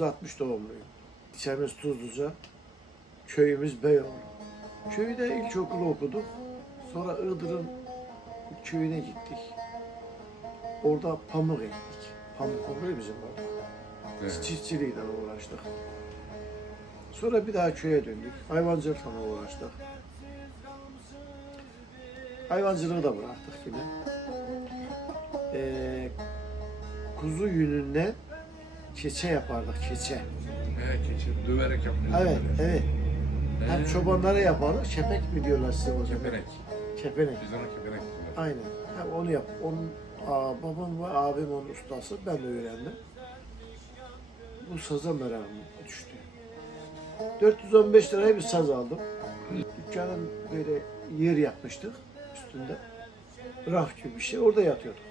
60 doğumluyum. İlçemiz Tuzluca, köyümüz Beyoğlu. Köyde ilkokulu okuduk. Sonra Iğdır'ın köyüne gittik. Orada pamuk ektik. Pamuk oluyor bizim orada. Evet. Çiftçiliğiyle uğraştık. Sonra bir daha köye döndük. Hayvancılıkla uğraştık. Hayvancılığı da bıraktık yine. Ee, kuzu yününden keçe yapardık, keçe. He, keçi döverek yapıyoruz. Evet, böyle. evet. Hem He. çobanlara yapardık, çepek mi diyorlar size o zaman? Kepenek. Kepenek. Biz ona kepenek diyorlar. Aynen. Hem onu yap. Onun aa, babam ve abim onun ustası. Ben de öğrendim. Bu saza merakım düştü. 415 liraya bir saz aldım. Dükkanın böyle yer yapmıştık üstünde. Raf gibi bir şey. Orada yatıyorduk.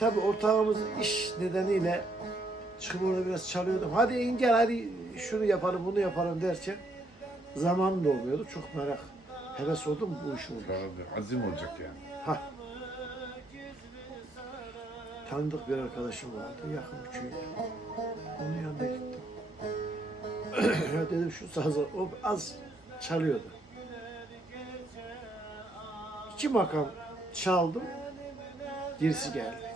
Tabii ortağımız iş nedeniyle çıkıp orada biraz çalıyordum. Hadi in gel hadi şunu yapalım bunu yapalım derken zaman da olmuyordu. Çok merak. Heves oldum bu iş olur. Da azim olacak yani. Ha. Tanıdık bir arkadaşım vardı yakın bir köyde. Onun yanına gittim. Dedim şu sazı, o az çalıyordu. İki makam çaldım, gerisi geldi.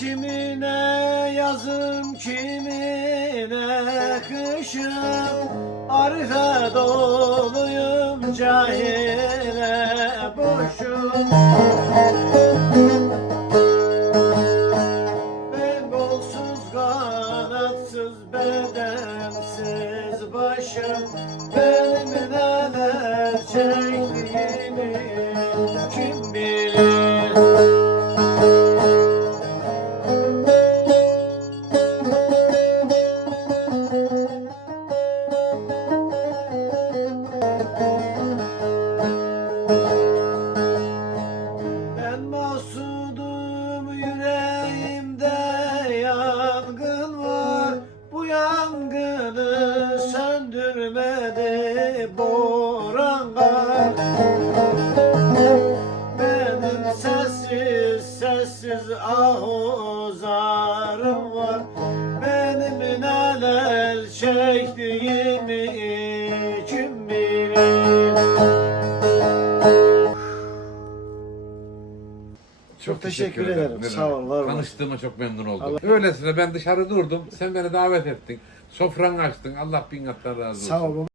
kimine yazım kimine kışım. Arife doluyum cahile boşum masudum yüreğimde yangın var. Bu yangını söndürmedi boranlar Benim sessiz sessiz ahuzarım var Çok teşekkür ederim. Ne Sağ ol, demek. var olasın. Tanıştığıma çok memnun oldum. Allah- Öylesine ben dışarı durdum. Sen beni davet ettin. Sofranı açtın. Allah bin katlar razı olsun. Sağ olun.